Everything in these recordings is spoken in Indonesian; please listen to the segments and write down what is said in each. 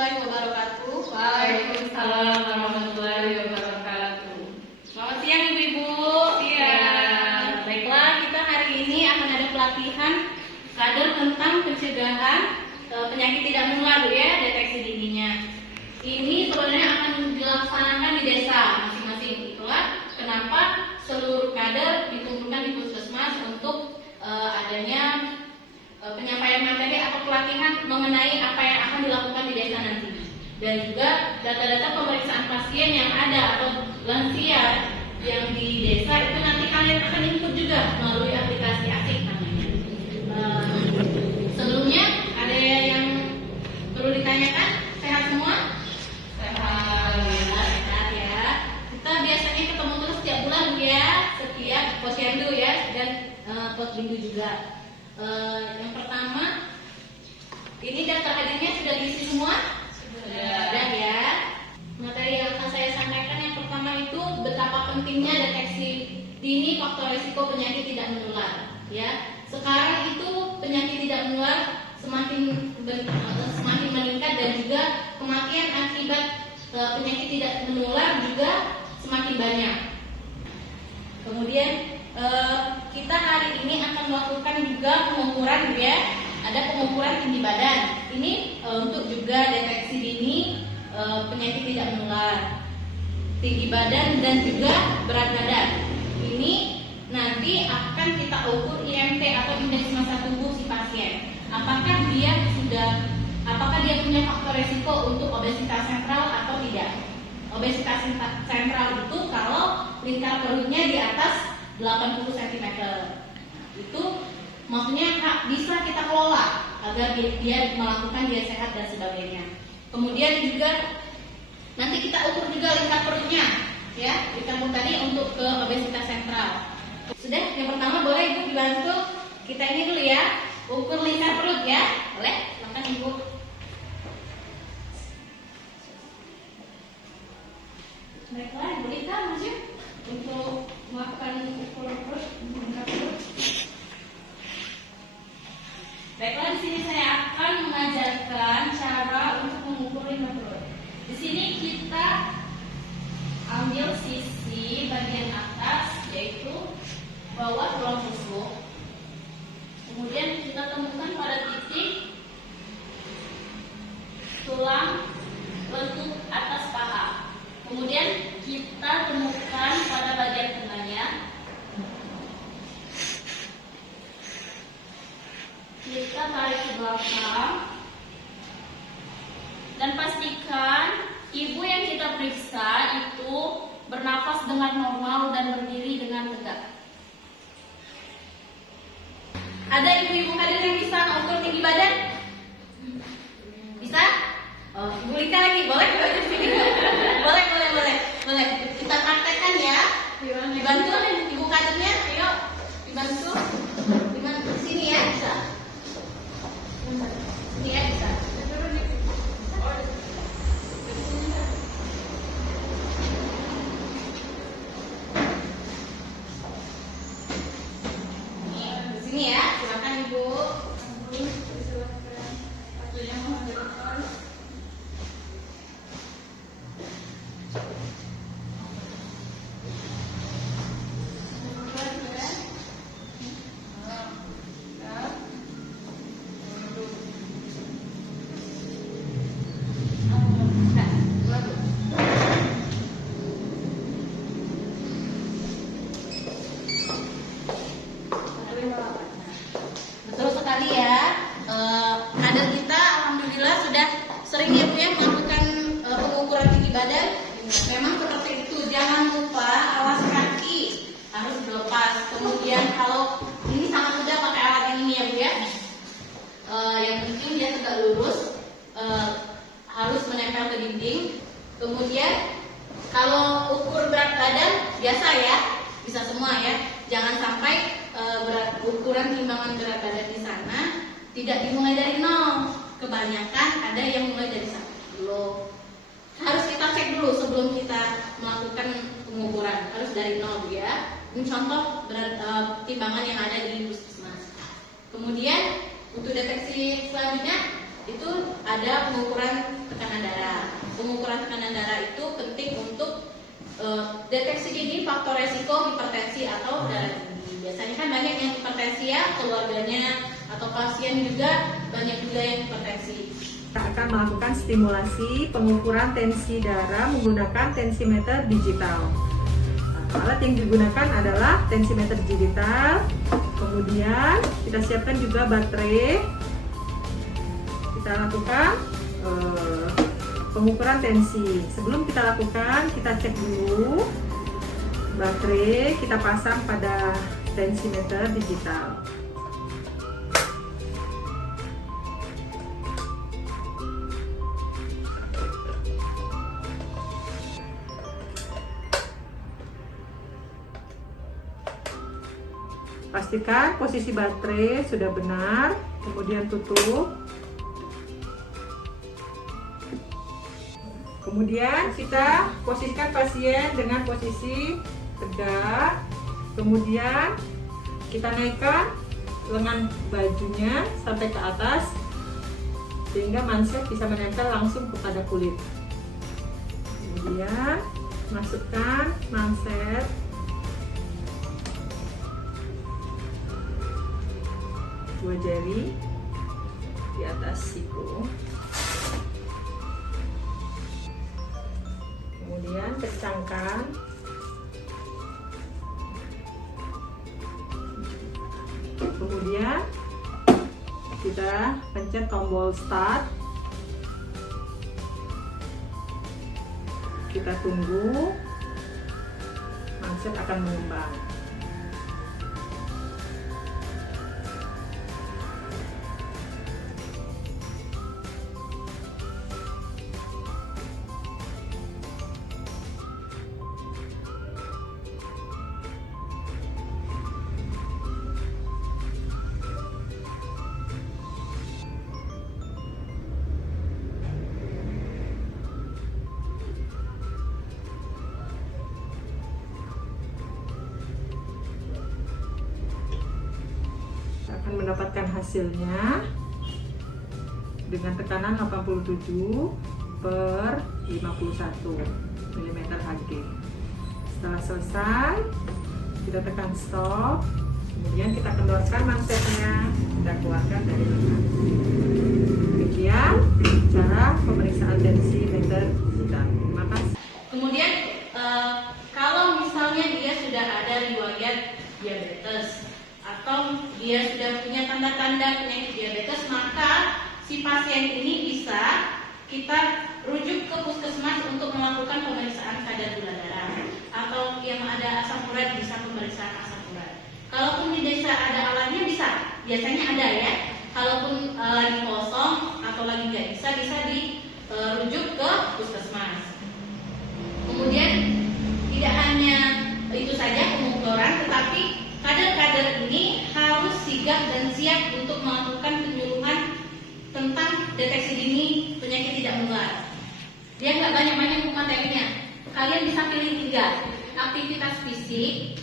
warahmatullahi wabarakatuh. Waalaikumsalam warahmatullahi wabarakatuh. Selamat siang Ibu-ibu. Iya. Baiklah, kita hari ini akan ada pelatihan kader tentang pencegahan penyakit tidak menular Bu ya, deteksi dininya. Ini sebenarnya akan dilaksanakan di desa masing-masing. Itulah kenapa seluruh kader dikumpulkan di puskesmas untuk adanya penyampaian materi atau pelatihan mengenai apa yang akan dilakukan di desa nanti, dan juga data-data pemeriksaan pasien yang ada atau lansia yang di desa itu nanti kalian akan input juga melalui aplikasi asik namanya. Sebelumnya ada yang perlu ditanyakan? Sehat semua? Sehat ya. Kita biasanya ketemu terus setiap bulan ya, setiap posyandu ya, dan posbindu juga. Yang pertama, ini daftar hadirnya sudah diisi semua? Sudah ya. Materi yang akan saya sampaikan yang pertama itu betapa pentingnya deteksi dini faktor risiko penyakit tidak menular. Ya, sekarang itu penyakit tidak menular semakin meningkat dan juga kematian akibat penyakit tidak menular juga semakin banyak. Kemudian kita hari ini akan melakukan juga pengukuran ya. Ada pengukuran tinggi badan. Ini untuk juga deteksi dini penyakit tidak menular. Tinggi badan dan juga berat badan. Ini nanti akan kita ukur IMT atau indeks massa tubuh si pasien. Apakah dia punya faktor risiko untuk obesitas sentral atau tidak? Obesitas sentral itu kalau lingkar perutnya di atas 80 cm. Itu maksudnya bisa kita kelola agar dia melakukan diet sehat dan sebagainya. Kemudian juga nanti kita ukur juga lingkar perutnya, ya, ditemu tadi untuk ke obesitas sentral. Sudah, yang pertama boleh Ibu dibantu kita ini dulu ya, ukur lingkar perut ya, boleh? Silakan Ibu. Baiklah, Ibu Lita maju untuk melakukan ukur perut, lingkar perut. Baiklah, di sini saya akan mengajarkan cara untuk mengukur lingkar perut. Di sini kita ambil sisi bagian atas, yaitu bawah tulang rusuk. Kemudian kita temukan pada titik tulang lentuk atas paha. Kemudian kita temukan pada bagian tengahnya. Kita tarik ke belakang dan pastikan ibu yang kita periksa itu bernafas dengan normal dan berdiri dengan tegak. Ada ibu-ibu kader yang bisa mengukur tinggi badan? Bisa? Oh, Ibu Lika lagi, boleh? Boleh. Kita praktekkan ya. Dibantu ibu kadernya, ayo dibantu. Di sini ya, bisa. Sini ya, bisa. Di sini ya, silakan Ibu. Betul sekali ya. Kader kita alhamdulillah sudah sering ya Bu ya melakukan pengukuran tinggi badan. Memang seperti itu, jangan lupa alas kaki harus dilepas. Kemudian kalau ini sangat mudah pakai alat ini ya Bu ya. Yang penting dia tegak lurus, harus menempel ke dinding. Kemudian kalau ukur berat badan biasa ya, bisa semua ya. Jangan sampai ukuran timbangan berat badan di sana tidak dimulai dari 0. Kebanyakan ada yang mulai dari 1 kilo. Harus kita cek dulu sebelum kita melakukan pengukuran. Harus dari 0 ya. Ini contoh berat timbangan yang ada di puskesmas. Kemudian untuk deteksi selanjutnya itu ada pengukuran tekanan pengukuran tekanan darah itu penting untuk deteksi dini faktor resiko hipertensi atau darah tinggi. Biasanya kan banyak yang hipertensi ya, keluarganya atau pasien juga banyak juga yang hipertensi. Kita akan melakukan stimulasi pengukuran tensi darah menggunakan tensimeter digital. Alat yang digunakan adalah tensimeter digital. Kemudian kita siapkan juga baterai. Kita lakukan pengukuran tensi. Sebelum kita lakukan, kita cek dulu baterai, kita pasang pada tensimeter digital. Pastikan posisi baterai sudah benar, kemudian tutup. Kemudian kita posisikan pasien dengan posisi tegak. Kemudian kita naikkan lengan bajunya sampai ke atas sehingga manset bisa menempel langsung kepada kulit. Kemudian masukkan manset dua jari di atas siku. Kemudian kencangkan. Kemudian kita pencet tombol start. Kita tunggu, manset akan mengembang. Akan mendapatkan hasilnya dengan tekanan 87 per 51 mm Hg. Setelah selesai, kita tekan stop, kemudian kita kendorkan mansetnya, kita keluarkan dari lengan. Demikian cara pemeriksaan tensimeter digital. Terima kasih. Kemudian kalau misalnya dia sudah ada riwayat diabetes atau dia sudah punya tanda-tanda penyakit diabetes, maka si pasien ini bisa kita rujuk ke puskesmas untuk melakukan pemeriksaan kadar gula darah, atau yang ada asam urat bisa pemeriksaan asam urat. Kalaupun di desa ada alatnya bisa, biasanya ada ya. Kalaupun lagi kosong atau lagi nggak bisa dirujuk ke puskesmas. Kemudian tidak hanya itu saja pengukuran, tetapi kader-kader ini harus sigap dan siap untuk melakukan penyuluhan tentang deteksi dini penyakit tidak menular. Dia nggak banyak-banyak materinya. Kalian bisa pilih 3: aktivitas fisik,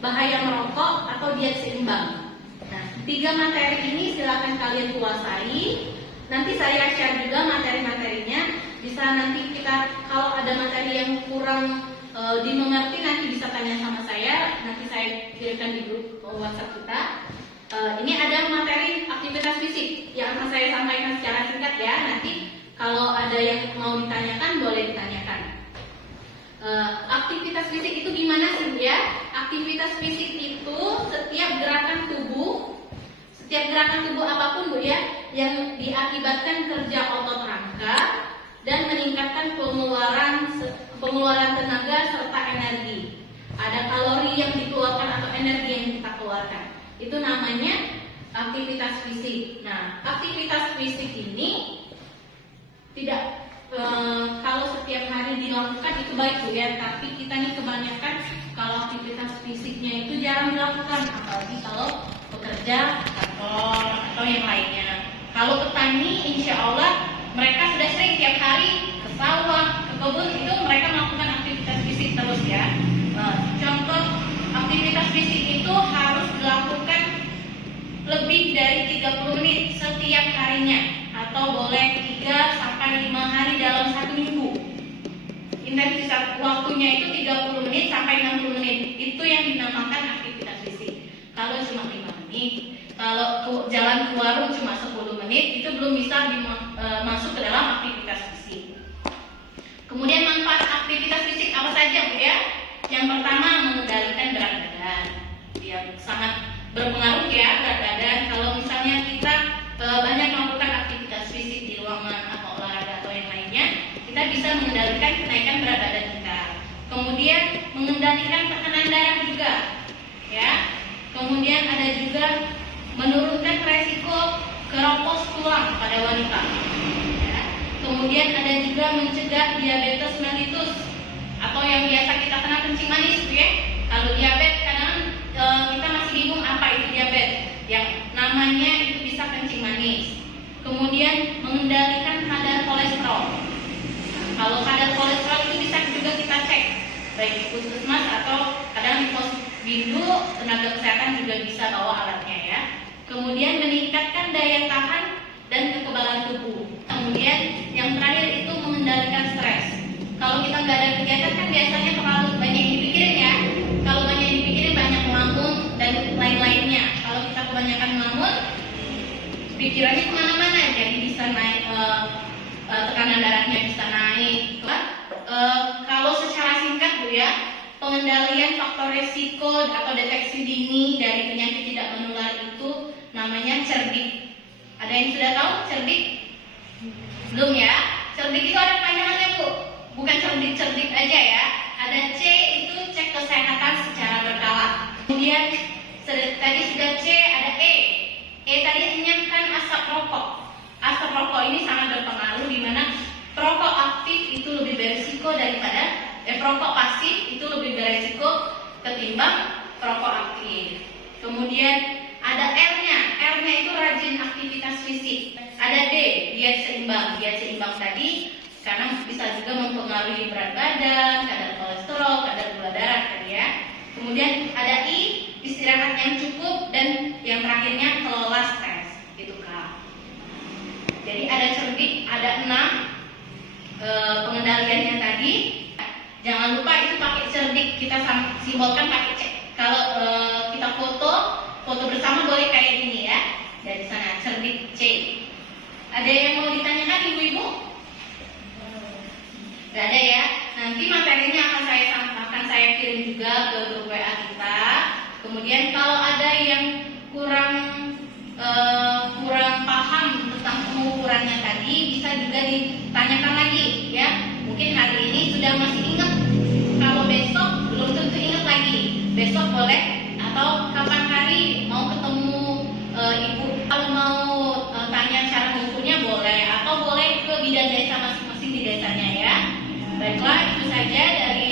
bahaya merokok, atau diet seimbang. Nah, 3 materi ini silakan kalian kuasai. Nanti saya share juga materi-materinya. Bisa nanti kita kalau ada materi yang kurang dimengerti nanti bisa tanya sama saya. Nanti saya kirimkan di grup WhatsApp kita. Ini ada materi aktivitas fisik yang akan saya sampaikan secara singkat ya. Nanti kalau ada yang mau ditanyakan boleh ditanyakan. Aktivitas fisik itu gimana sih ya? Aktivitas fisik itu setiap gerakan tubuh apapun Bu ya, yang diakibatkan kerja otot rangka dan meningkatkan pengeluaran tenaga serta energi. Ada kalori yang dikeluarkan atau energi yang kita keluarkan. Itu namanya aktivitas fisik. Nah, aktivitas fisik ini tidak kalau setiap hari dilakukan itu baik Bu ya, tapi kita nih kebanyakan kalau aktivitas fisiknya itu jarang dilakukan, apalagi kalau bekerja kantor atau yang lainnya. Kalau petani, insya Allah mereka sudah sering tiap hari ke sawah, ke kebun, itu mereka melakukan aktivitas fisik terus ya. Contoh aktivitas fisik itu harus dilakukan lebih dari 30 menit setiap harinya, atau boleh 3 sampai 5 hari dalam 1 minggu. intensitas waktunya itu 30 menit sampai 60 menit. Itu yang dinamakan aktivitas fisik. Kalau cuma 5 menit, kalau jalan ke warung cuma 10 menit, itu belum bisa masuk ke dalam aktivitas fisik. Kemudian manfaat aktivitas fisik apa saja, Bu ya? Yang pertama, mengendalikan berat badan. Yang sangat berpengaruh ya berat badan. Kalau misalnya kita banyak melakukan aktivitas fisik di ruangan atau olahraga atau yang lainnya, kita bisa mengendalikan kenaikan berat badan kita. Kemudian mengendalikan tekanan darah juga, ya. Kemudian ada juga menurunkan resiko keropos tulang pada wanita. Ya. Kemudian ada juga mencegah diabetes mellitus atau yang biasa kita kenal kencing manis, ya. Kalau diabetes kadang kita masih bingung apa itu diabetes. Yang namanya itu bisa kencing manis. Kemudian mengendalikan kadar kolesterol. Kalau kadar kolesterol itu bisa juga kita cek baik di puskesmas atau kadang di Posbindu tenaga kesehatan juga bisa bawa alatnya ya. Kemudian meningkatkan daya tahan dan kekebalan tubuh. Kemudian yang terakhir itu mengendalikan stres. Kalau kita nggak ada kegiatan kan biasanya terlalu banyak yang dipikirin ya. Kalau banyak yang dipikirin banyak melamun dan lain-lainnya. Kalau kita kebanyakan melamun, pikirannya kemana-mana, jadi bisa naik tekanan darahnya bisa naik. Kalau secara singkat Bu ya, pengendalian faktor resiko atau deteksi dini dari penyakit tidak menular itu namanya cerdik. Ada yang sudah tahu cerdik? Belum ya? Cerdik itu ada panjangannya Bu, bukan cerdik-cerdik aja ya. Ada C itu cek kesehatan secara berkala. Kemudian tadi sudah C, ada E. E tadi enyahkan asap rokok. Asap rokok ini sangat berpengaruh di mana perokok aktif itu lebih beresiko daripada perokok pasif itu lebih beresiko ketimbang perokok aktif. Kemudian ada R-nya. R-nya itu rajin aktivitas fisik. Ada D, diet seimbang. Diet seimbang tadi karena bisa juga mempengaruhi berat badan, kadar kolesterol, kadar gula darah tadi ya. Kemudian ada I, istirahat yang cukup, dan yang terakhirnya kelola stres. Itu Kak. Jadi ada cerdik, ada 6 pengendaliannya tadi. Jangan lupa itu pakai cerdik, kita simbolkan pakai C. Kalau kita foto bersama boleh kayak gini ya. Dari sana cerdik C. Ada yang mau ditanyakan ibu-ibu? Gak ada ya. Nanti materinya akan saya kirim juga ke grup WA kita. Kemudian kalau ada yang kurang paham tentang pengukurannya tadi, bisa juga ditanyakan lagi ya. Mungkin hari ini sudah masih ingat, kalau besok belum tentu ingat lagi. Besok boleh, atau kapan hari mau ketemu ibu, kalau mau tanya cara mengukurnya boleh, atau boleh ke bidan desa masing-masing di desanya ya. Baiklah, itu saja dari